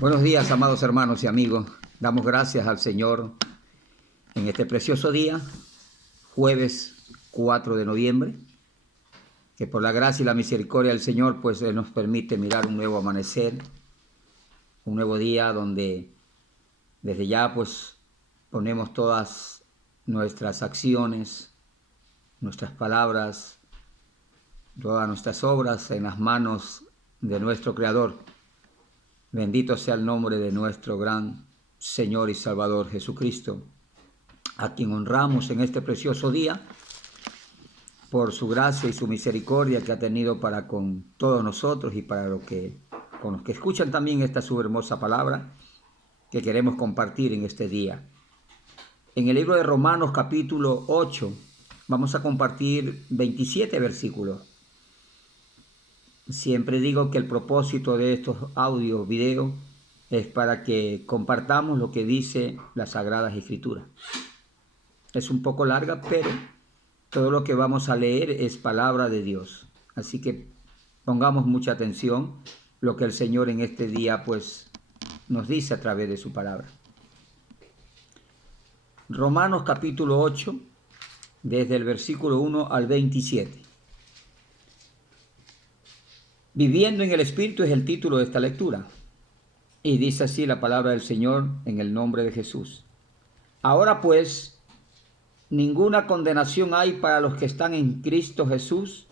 Buenos días, amados hermanos y amigos. Damos gracias al Señor en este precioso día, jueves 4 de noviembre, que por la gracia y la misericordia del Señor, pues Él nos permite mirar un nuevo amanecer, un nuevo día donde desde ya pues ponemos todas nuestras acciones, nuestras palabras, todas nuestras obras en las manos de nuestro Creador. Bendito sea el nombre de nuestro gran Señor y Salvador Jesucristo, a quien honramos en este precioso día por su gracia y su misericordia que ha tenido para con todos nosotros y para con los que escuchan también esta su hermosa palabra que queremos compartir en este día. En el libro de Romanos capítulo 8 vamos a compartir 27 versículos. Siempre digo que el propósito de estos audios, videos, es para que compartamos lo que dice las Sagradas Escrituras. Es un poco larga, pero todo lo que vamos a leer es palabra de Dios. Así que pongamos mucha atención lo que el Señor en este día pues nos dice a través de su palabra. Romanos capítulo 8, desde el versículo 1 al 27. Viviendo en el Espíritu es el título de esta lectura. Y dice así la palabra del Señor en el nombre de Jesús. Ahora pues, ninguna condenación hay para los que están en Cristo Jesús,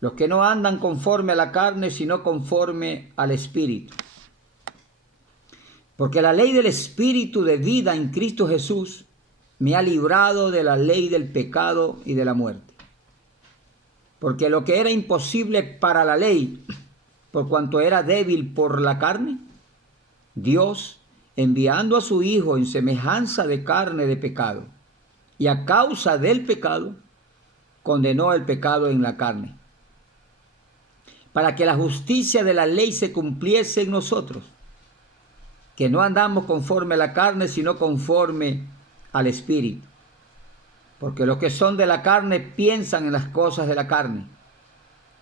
los que no andan conforme a la carne, sino conforme al Espíritu. Porque la ley del Espíritu de vida en Cristo Jesús me ha librado de la ley del pecado y de la muerte. Porque lo que era imposible para la ley, por cuanto era débil por la carne, Dios, enviando a su Hijo en semejanza de carne de pecado, y a causa del pecado, condenó el pecado en la carne, para que la justicia de la ley se cumpliese en nosotros, que no andamos conforme a la carne, sino conforme al Espíritu. Porque los que son de la carne piensan en las cosas de la carne,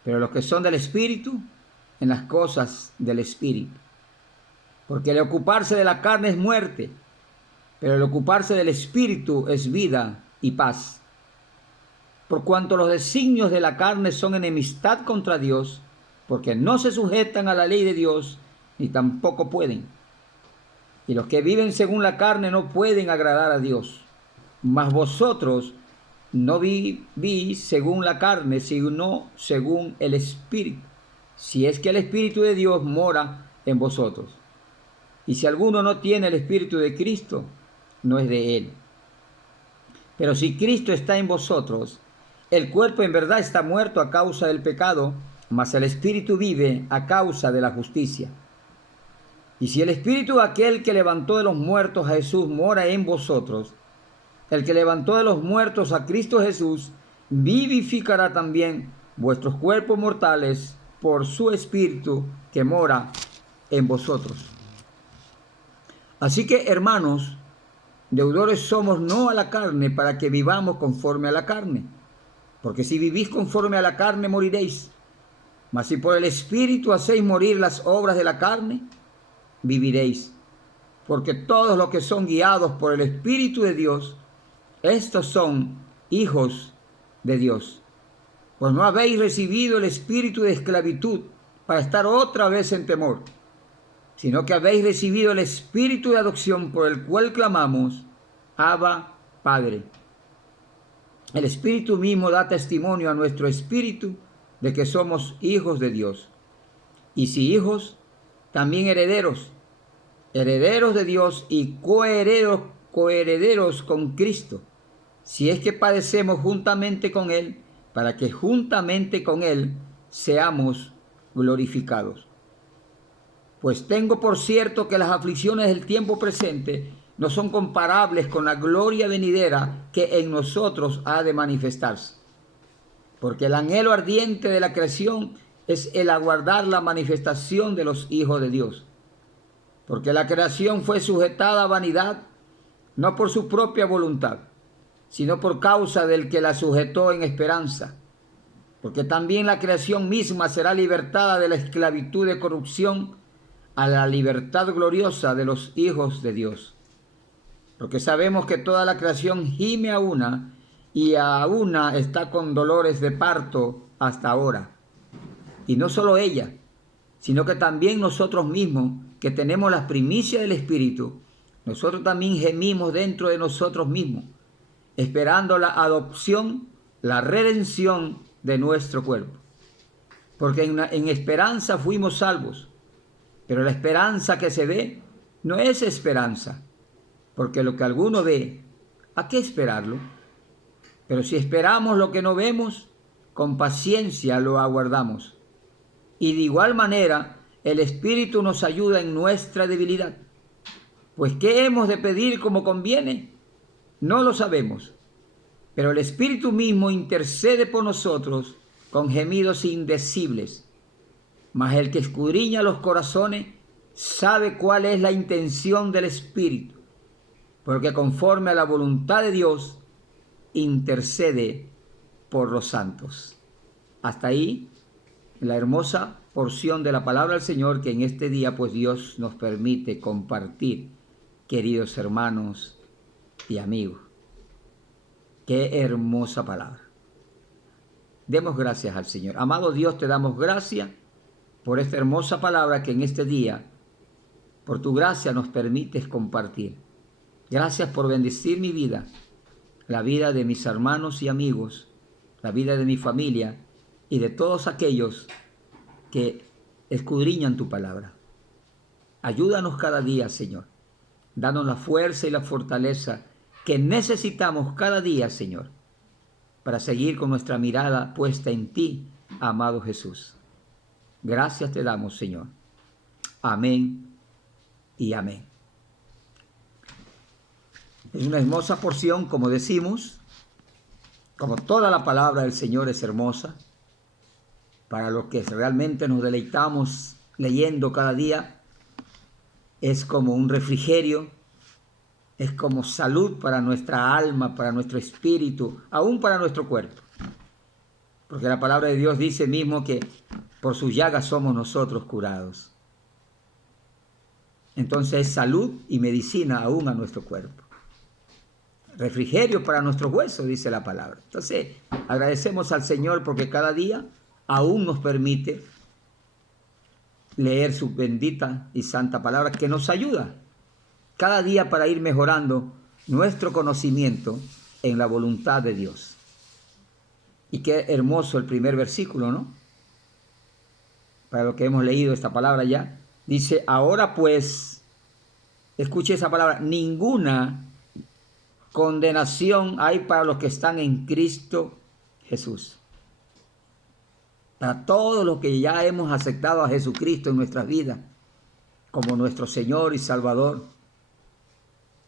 pero los que son del Espíritu, en las cosas del Espíritu. Porque el ocuparse de la carne es muerte, pero el ocuparse del Espíritu es vida y paz. Por cuanto los designios de la carne son enemistad contra Dios, porque no se sujetan a la ley de Dios, ni tampoco pueden. Y los que viven según la carne no pueden agradar a Dios. Mas vosotros no vivís según la carne, sino según el Espíritu, si es que el Espíritu de Dios mora en vosotros. Y si alguno no tiene el Espíritu de Cristo, no es de él. Pero si Cristo está en vosotros, el cuerpo en verdad está muerto a causa del pecado, mas el Espíritu vive a causa de la justicia. Y si el Espíritu aquel que levantó de los muertos a Jesús mora en vosotros, el que levantó de los muertos a Cristo Jesús, vivificará también vuestros cuerpos mortales por su Espíritu que mora en vosotros. Así que, hermanos, deudores somos no a la carne para que vivamos conforme a la carne. Porque si vivís conforme a la carne, moriréis. Mas si por el Espíritu hacéis morir las obras de la carne, viviréis. Porque todos los que son guiados por el Espíritu de Dios, estos son hijos de Dios. Pues no habéis recibido el espíritu de esclavitud para estar otra vez en temor, sino que habéis recibido el espíritu de adopción por el cual clamamos, Abba, Padre. El Espíritu mismo da testimonio a nuestro espíritu de que somos hijos de Dios. Y si hijos, también herederos, herederos de Dios y coherederos con Cristo, si es que padecemos juntamente con Él, para que juntamente con Él seamos glorificados. Pues tengo por cierto que las aflicciones del tiempo presente no son comparables con la gloria venidera que en nosotros ha de manifestarse. Porque el anhelo ardiente de la creación es el aguardar la manifestación de los hijos de Dios. Porque la creación fue sujetada a vanidad, no por su propia voluntad, sino por causa del que la sujetó en esperanza. Porque también la creación misma será libertada de la esclavitud de corrupción a la libertad gloriosa de los hijos de Dios. Porque sabemos que toda la creación gime a una y a una está con dolores de parto hasta ahora. Y no solo ella, sino que también nosotros mismos, que tenemos las primicias del Espíritu, nosotros también gemimos dentro de nosotros mismos, esperando la adopción, la redención de nuestro cuerpo. Porque en esperanza fuimos salvos, pero la esperanza que se ve no es esperanza, porque lo que alguno ve, ¿a qué esperarlo? Pero si esperamos lo que no vemos, con paciencia lo aguardamos. Y de igual manera, el Espíritu nos ayuda en nuestra debilidad. Pues ¿qué hemos de pedir como conviene? No lo sabemos. Pero el Espíritu mismo intercede por nosotros con gemidos indecibles. Mas el que escudriña los corazones sabe cuál es la intención del Espíritu, porque conforme a la voluntad de Dios, intercede por los santos. Hasta ahí la hermosa porción de la palabra del Señor que en este día pues Dios nos permite compartir, queridos hermanos y amigos. Qué hermosa palabra. Demos gracias al Señor. Amado Dios, te damos gracias por esta hermosa palabra que en este día, por tu gracia, nos permites compartir. Gracias por bendecir mi vida, la vida de mis hermanos y amigos, la vida de mi familia y de todos aquellos que escudriñan tu palabra. Ayúdanos cada día, Señor. Danos la fuerza y la fortaleza que necesitamos cada día, Señor, para seguir con nuestra mirada puesta en ti, amado Jesús. Gracias te damos, Señor. Amén y amén. Es una hermosa porción, como decimos, como toda la palabra del Señor es hermosa, para los que realmente nos deleitamos leyendo cada día, es como un refrigerio, es como salud para nuestra alma, para nuestro espíritu, aún para nuestro cuerpo. Porque la palabra de Dios dice mismo que por sus llagas somos nosotros curados. Entonces es salud y medicina aún a nuestro cuerpo. Refrigerio para nuestros huesos, dice la palabra. Entonces agradecemos al Señor porque cada día aún nos permite leer su bendita y santa palabra que nos ayuda cada día para ir mejorando nuestro conocimiento en la voluntad de Dios. Y qué hermoso el primer versículo, ¿no? Para lo que hemos leído esta palabra ya. Dice, ahora pues, escuche esa palabra, ninguna condenación hay para los que están en Cristo Jesús. Para todos los que ya hemos aceptado a Jesucristo en nuestras vidas como nuestro Señor y Salvador,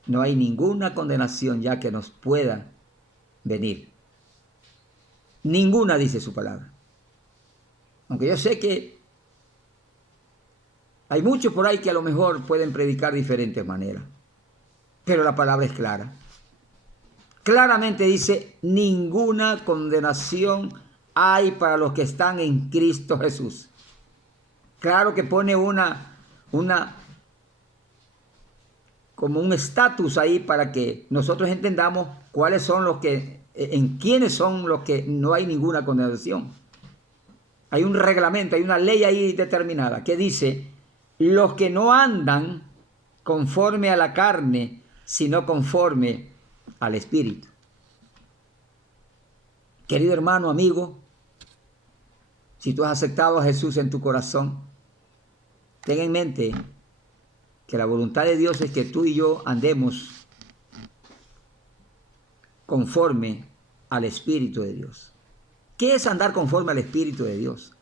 no hay ninguna condenación ya que nos pueda venir. Ninguna, dice su palabra. Aunque yo sé que hay muchos por ahí que a lo mejor pueden predicar de diferentes maneras, pero la palabra es clara. Claramente dice, ninguna condenación hay para los que están en Cristo Jesús. Claro que pone como un estatus ahí para que nosotros entendamos cuáles son los que, en quiénes son los que no hay ninguna condenación. Hay un reglamento, hay una ley ahí determinada que dice, los que no andan conforme a la carne, sino conforme al Espíritu. Querido hermano, amigo, si tú has aceptado a Jesús en tu corazón, ten en mente que la voluntad de Dios es que tú y yo andemos conforme al Espíritu de Dios. ¿Qué es andar conforme al Espíritu de Dios?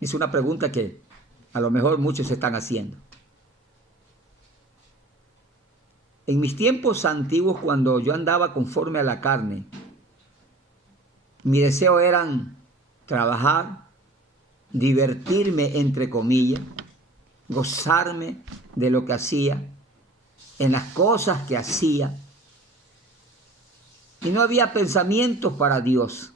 Es una pregunta que a lo mejor muchos se están haciendo. En mis tiempos antiguos, cuando yo andaba conforme a la carne, mi deseo era trabajar, divertirme, entre comillas, gozarme de lo que hacía, en las cosas que hacía. Y no había pensamientos para Dios.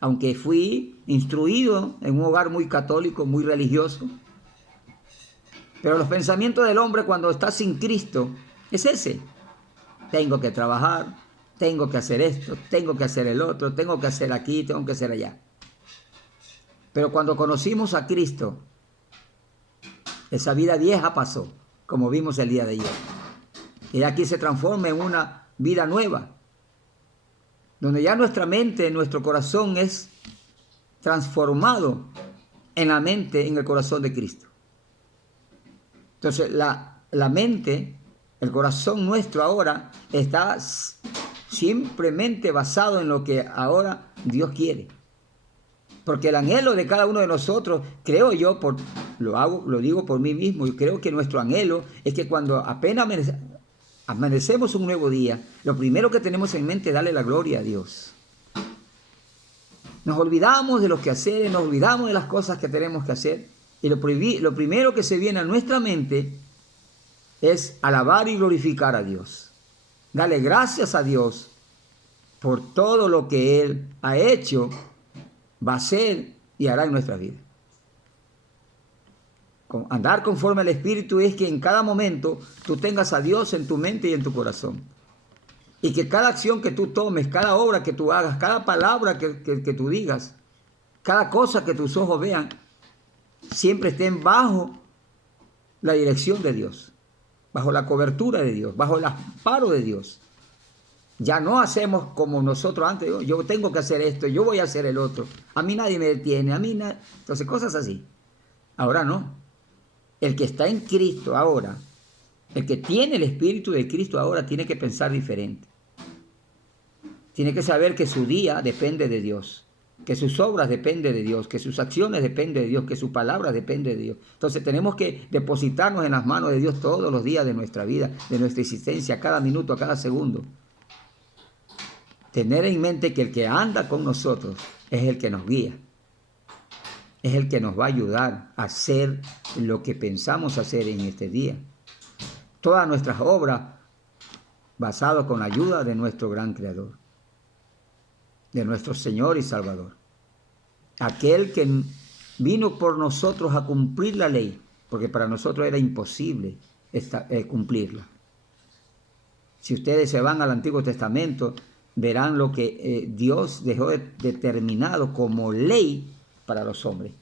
Aunque fui instruido en un hogar muy católico, muy religioso, Pero los pensamientos del hombre cuando está sin Cristo es ese. Tengo que trabajar, tengo que hacer esto, tengo que hacer el otro, tengo que hacer aquí, tengo que hacer allá. Pero cuando conocimos a Cristo, esa vida vieja pasó, como vimos el día de ayer. Y aquí se transforma en una vida nueva, donde ya nuestra mente, nuestro corazón es transformado en la mente, en el corazón de Cristo. Entonces la mente, el corazón nuestro ahora está simplemente basado en lo que ahora Dios quiere. Porque el anhelo de cada uno de nosotros, creo yo, lo digo por mí mismo, y creo que nuestro anhelo es que cuando apenas amanecemos un nuevo día, lo primero que tenemos en mente es darle la gloria a Dios. Nos olvidamos de los quehaceres, nos olvidamos de las cosas que tenemos que hacer, y lo primero que se viene a nuestra mente es alabar y glorificar a Dios. Darle gracias a Dios por todo lo que Él ha hecho, va a hacer y hará en nuestra vida. Andar conforme al Espíritu es que en cada momento tú tengas a Dios en tu mente y en tu corazón. Y que cada acción que tú tomes, cada obra que tú hagas, cada palabra que tú digas, cada cosa que tus ojos vean, siempre estén bajo la dirección de Dios, bajo la cobertura de Dios, bajo el amparo de Dios. Ya no hacemos como nosotros antes, yo tengo que hacer esto, yo voy a hacer el otro, a mí nadie me detiene, a mí nadie. Entonces cosas así. Ahora no. El que está en Cristo ahora, el que tiene el Espíritu de Cristo ahora, tiene que pensar diferente. Tiene que saber que su día depende de Dios, que sus obras dependen de Dios, que sus acciones dependen de Dios, que sus palabras dependen de Dios. Entonces tenemos que depositarnos en las manos de Dios todos los días de nuestra vida, de nuestra existencia, cada minuto, a cada segundo. Tener en mente que el que anda con nosotros es el que nos guía, es el que nos va a ayudar a hacer lo que pensamos hacer en este día. Todas nuestras obras basadas con la ayuda de nuestro gran Creador, de nuestro Señor y Salvador. Aquel que vino por nosotros a cumplir la ley, porque para nosotros era imposible cumplirla. Si ustedes se van al Antiguo Testamento, verán lo que Dios dejó determinado como ley para los hombres.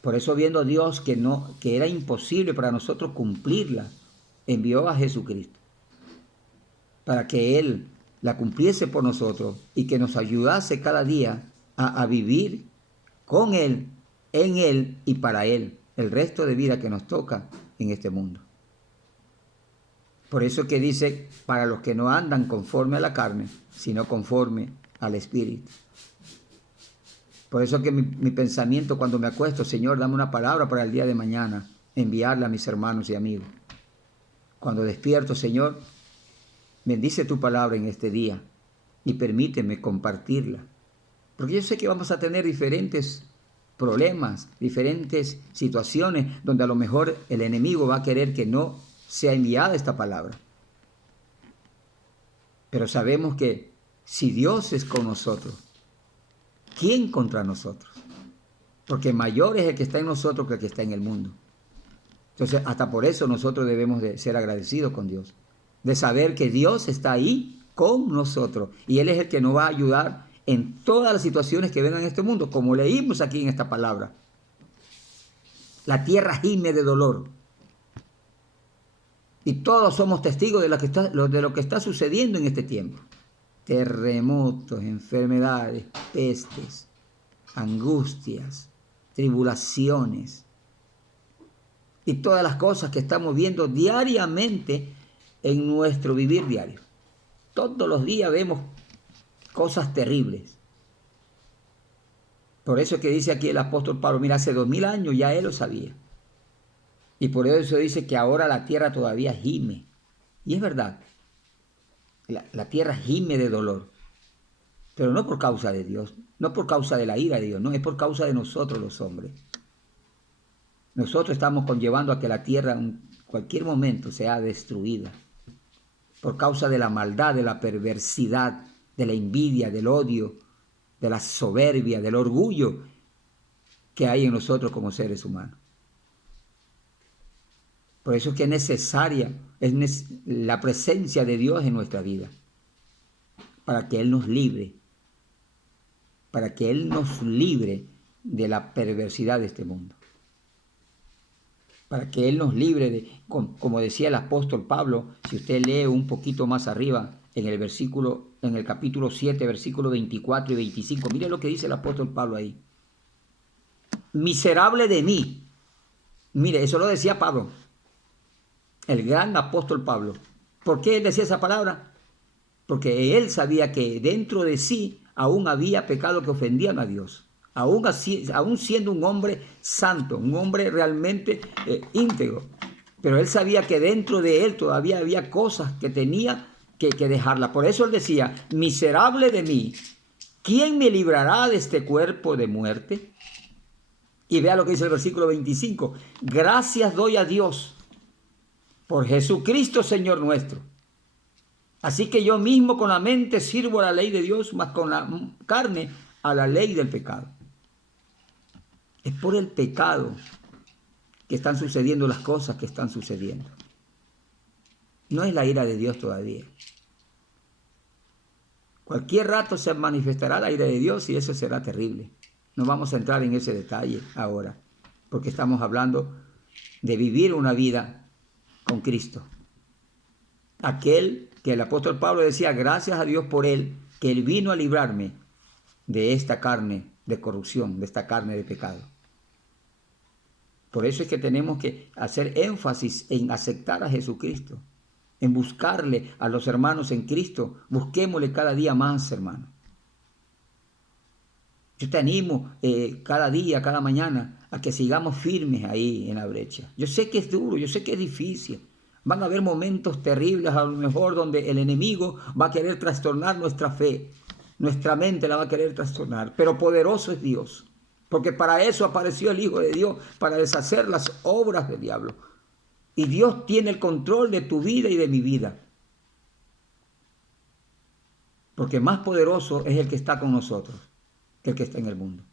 Por eso, viendo Dios que era imposible para nosotros cumplirla, envió a Jesucristo para que Él la cumpliese por nosotros y que nos ayudase cada día a vivir con Él, en Él y para Él el resto de vida que nos toca en este mundo. Por eso que dice, para los que no andan conforme a la carne, sino conforme al Espíritu. Por eso que mi pensamiento cuando me acuesto, Señor, dame una palabra para el día de mañana, enviarla a mis hermanos y amigos. Cuando despierto, Señor, bendice tu palabra en este día y permíteme compartirla. Porque yo sé que vamos a tener diferentes problemas, diferentes situaciones donde a lo mejor el enemigo va a querer que no sea enviada esta palabra. Pero sabemos que si Dios es con nosotros, ¿quién contra nosotros? Porque mayor es el que está en nosotros que el que está en el mundo. Entonces, hasta por eso nosotros debemos de ser agradecidos con Dios, de saber que Dios está ahí con nosotros y Él es el que nos va a ayudar en todas las situaciones que vengan en este mundo, como leímos aquí en esta palabra. La tierra gime de dolor. Y todos somos testigos de lo que está sucediendo en este tiempo. Terremotos, enfermedades, pestes, angustias, tribulaciones. Y todas las cosas que estamos viendo diariamente en nuestro vivir diario. Todos los días vemos cosas terribles. Por eso es que dice aquí el apóstol Pablo, mira, hace 2000 años ya él lo sabía. Y por eso dice que ahora la tierra todavía gime. Y es verdad, la tierra gime de dolor. Pero no por causa de Dios, no por causa de la ira de Dios, no, es por causa de nosotros los hombres. Nosotros estamos conllevando a que la tierra en cualquier momento sea destruida. Por causa de la maldad, de la perversidad, de la envidia, del odio, de la soberbia, del orgullo que hay en nosotros como seres humanos. Por eso es que es necesaria la presencia de Dios en nuestra vida, para que Él nos libre, para que Él nos libre de la perversidad de este mundo, para que Él nos libre de, como decía el apóstol Pablo, si usted lee un poquito más arriba, en el capítulo 7, versículos 24 y 25, mire lo que dice el apóstol Pablo ahí. Miserable de mí. Mire, eso lo decía Pablo, el gran apóstol Pablo. ¿Por qué él decía esa palabra? Porque él sabía que dentro de sí aún había pecado que ofendían a Dios. Aún siendo un hombre santo, un hombre realmente íntegro. Pero él sabía que dentro de él todavía había cosas que tenía que dejarla. Por eso él decía, miserable de mí, ¿quién me librará de este cuerpo de muerte? Y vea lo que dice el versículo 25. Gracias doy a Dios por Jesucristo Señor nuestro. Así que yo mismo con la mente sirvo a la ley de Dios, mas con la carne a la ley del pecado. Es por el pecado que están sucediendo las cosas que están sucediendo. No es la ira de Dios todavía. Cualquier rato se manifestará la ira de Dios y eso será terrible. No vamos a entrar en ese detalle ahora, porque estamos hablando de vivir una vida con Cristo. Aquel que el apóstol Pablo decía, gracias a Dios por él, que él vino a librarme de esta carne de corrupción, de esta carne de pecado. Por eso es que tenemos que hacer énfasis en aceptar a Jesucristo, en buscarle a los hermanos en Cristo. Busquémosle cada día más, hermano. Yo te animo cada día, cada mañana, a que sigamos firmes ahí en la brecha. Yo sé que es duro, yo sé que es difícil. Van a haber momentos terribles, a lo mejor, donde el enemigo va a querer trastornar nuestra fe. Nuestra mente la va a querer trastornar. Pero poderoso es Dios. Porque para eso apareció el Hijo de Dios, para deshacer las obras del diablo. Y Dios tiene el control de tu vida y de mi vida. Porque más poderoso es el que está con nosotros que el que está en el mundo.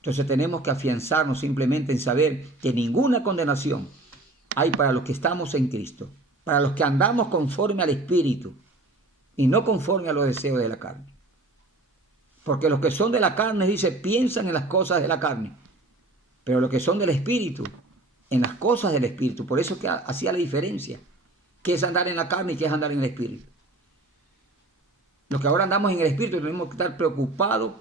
Entonces tenemos que afianzarnos simplemente en saber que ninguna condenación hay para los que estamos en Cristo, para los que andamos conforme al Espíritu y no conforme a los deseos de la carne. Porque los que son de la carne, dice, piensan en las cosas de la carne, pero los que son del Espíritu, en las cosas del Espíritu. Por eso es que hacía la diferencia, qué es andar en la carne y qué es andar en el Espíritu. Los que ahora andamos en el Espíritu tenemos que estar preocupados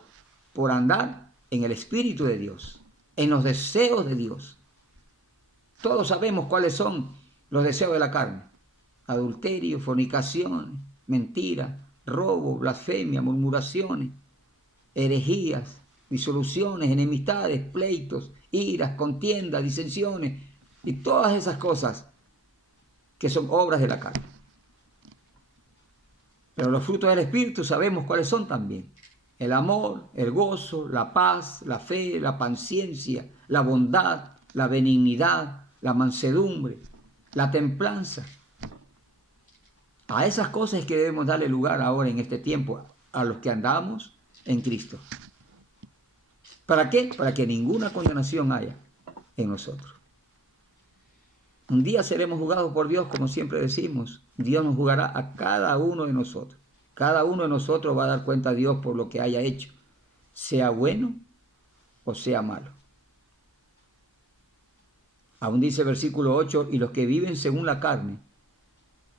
por andar en el Espíritu de Dios, en los deseos de Dios. Todos sabemos cuáles son los deseos de la carne. Adulterio, fornicación, mentira, robo, blasfemia, murmuraciones, herejías, disoluciones, enemistades, pleitos, iras, contiendas, disensiones y todas esas cosas que son obras de la carne. Pero los frutos del Espíritu sabemos cuáles son también. El amor, el gozo, la paz, la fe, la paciencia, la bondad, la benignidad, la mansedumbre, la templanza. A esas cosas es que debemos darle lugar ahora en este tiempo, a los que andamos en Cristo. ¿Para qué? Para que ninguna condenación haya en nosotros. Un día seremos juzgados por Dios, como siempre decimos. Dios nos juzgará a cada uno de nosotros. Cada uno de nosotros va a dar cuenta a Dios por lo que haya hecho, sea bueno o sea malo. Aún dice el versículo 8, y los que viven según la carne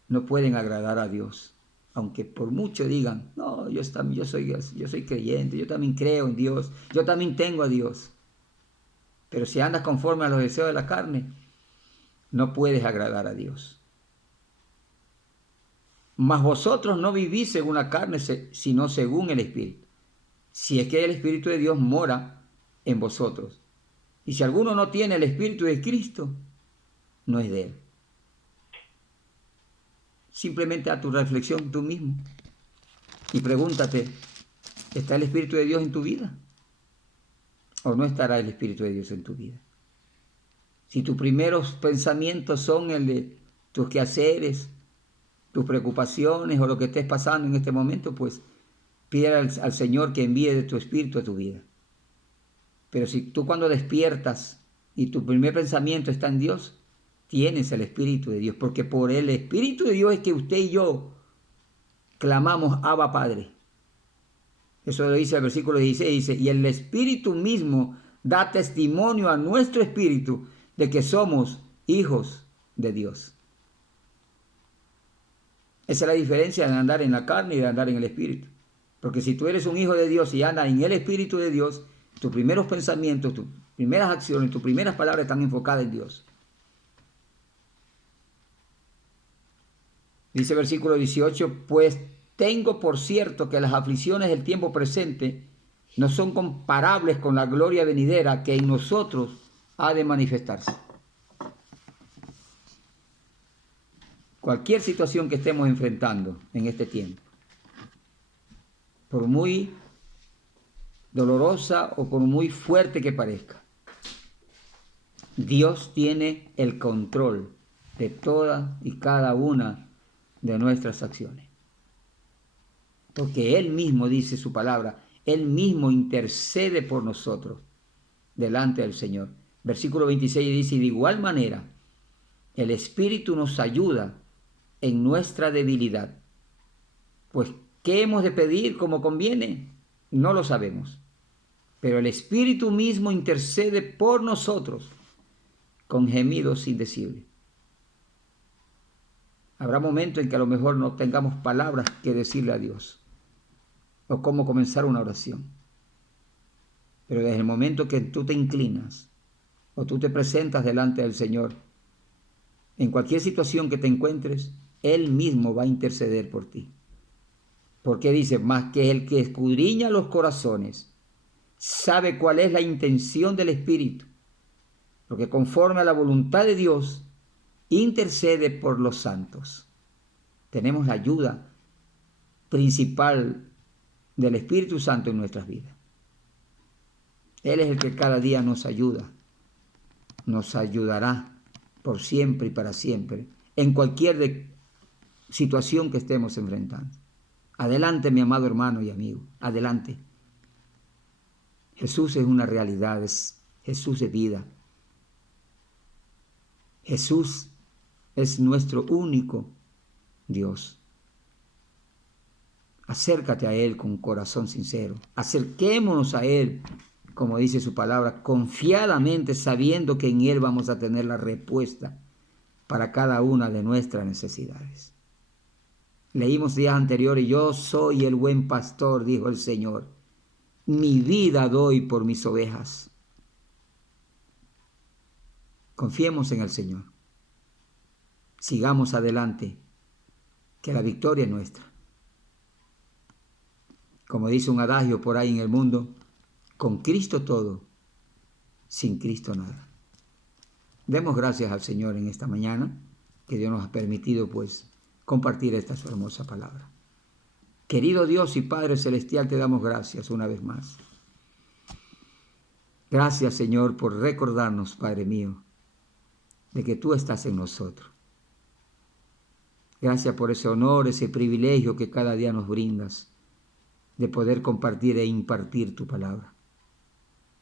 no pueden agradar a Dios. Aunque por mucho digan, no, yo soy creyente, yo también creo en Dios, yo también tengo a Dios. Pero si andas conforme a los deseos de la carne, no puedes agradar a Dios. Mas vosotros no vivís según la carne, sino según el Espíritu. Si es que el Espíritu de Dios mora en vosotros. Y si alguno no tiene el Espíritu de Cristo, no es de él. Simplemente haz tu reflexión tú mismo y pregúntate, ¿está el Espíritu de Dios en tu vida? ¿O no estará el Espíritu de Dios en tu vida? Si tus primeros pensamientos son el de tus quehaceres, tus preocupaciones o lo que estés pasando en este momento, pues pide al Señor que envíe de tu Espíritu a tu vida. Pero si tú cuando despiertas y tu primer pensamiento está en Dios, tienes el Espíritu de Dios, porque por el Espíritu de Dios es que usted y yo clamamos Abba Padre. Eso lo dice el versículo 16, dice, y el Espíritu mismo da testimonio a nuestro espíritu de que somos hijos de Dios. Esa es la diferencia de andar en la carne y de andar en el Espíritu. Porque si tú eres un hijo de Dios y andas en el Espíritu de Dios, tus primeros pensamientos, tus primeras acciones, tus primeras palabras están enfocadas en Dios. Dice el versículo 18, pues tengo por cierto que las aflicciones del tiempo presente no son comparables con la gloria venidera que en nosotros ha de manifestarse. Cualquier situación que estemos enfrentando en este tiempo, por muy dolorosa o por muy fuerte que parezca, Dios tiene el control de todas y cada una de nuestras acciones. Porque Él mismo, dice su palabra, Él mismo intercede por nosotros delante del Señor. Versículo 26 dice, y de igual manera, el Espíritu nos ayuda en nuestra debilidad. Pues, ¿qué hemos de pedir como conviene? No lo sabemos. Pero el Espíritu mismo intercede por nosotros con gemidos indecibles. Habrá momentos en que a lo mejor no tengamos palabras que decirle a Dios o cómo comenzar una oración. Pero desde el momento que tú te inclinas o tú te presentas delante del Señor, en cualquier situación que te encuentres, Él mismo va a interceder por ti. Porque dice, más que el que escudriña los corazones, sabe cuál es la intención del Espíritu, porque conforme a la voluntad de Dios, intercede por los santos. Tenemos la ayuda principal del Espíritu Santo en nuestras vidas. Él es el que cada día nos ayuda, nos ayudará por siempre y para siempre, en cualquier situación que estemos enfrentando. Adelante, mi amado hermano y amigo, adelante. Jesús es una realidad, Jesús es vida. Jesús es nuestro único Dios. Acércate a Él con corazón sincero. Acerquémonos a Él, como dice su palabra, confiadamente, sabiendo que en Él vamos a tener la respuesta para cada una de nuestras necesidades. Leímos días anteriores, yo soy el buen pastor, dijo el Señor. Mi vida doy por mis ovejas. Confiemos en el Señor. Sigamos adelante, que la victoria es nuestra. Como dice un adagio por ahí en el mundo, con Cristo todo, sin Cristo nada. Demos gracias al Señor en esta mañana, que Dios nos ha permitido pues compartir esta su hermosa palabra. Querido Dios y Padre Celestial, te damos gracias una vez más. Gracias, Señor, por recordarnos, Padre mío, de que tú estás en nosotros. Gracias por ese honor, ese privilegio que cada día nos brindas, de poder compartir e impartir tu palabra.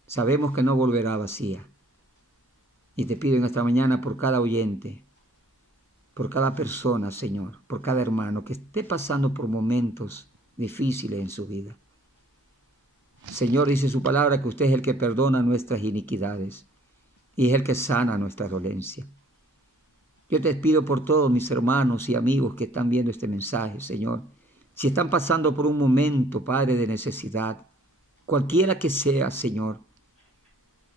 Sabemos que no volverá vacía. Y te pido en esta mañana por cada oyente, por cada persona, Señor, por cada hermano que esté pasando por momentos difíciles en su vida. Señor, dice su palabra que usted es el que perdona nuestras iniquidades y es el que sana nuestra dolencia. Yo te pido por todos mis hermanos y amigos que están viendo este mensaje, Señor. Si están pasando por un momento, Padre, de necesidad, cualquiera que sea, Señor,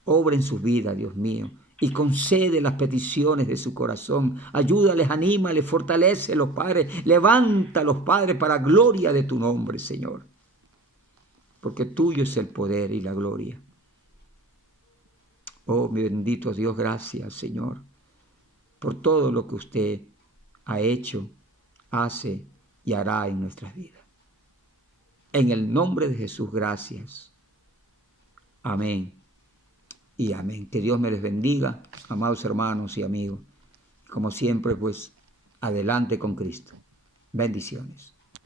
obra en sus vidas, Dios mío, y concede las peticiones de su corazón. Ayúdales, anímales, fortalécelos, Padre. Levántalos, Padre, para gloria de tu nombre, Señor. Porque tuyo es el poder y la gloria. Oh, mi bendito Dios, gracias, Señor, por todo lo que usted ha hecho, hace y hará en nuestras vidas. En el nombre de Jesús, gracias. Amén y amén. Que Dios me les bendiga, amados hermanos y amigos. Como siempre, pues, adelante con Cristo. Bendiciones.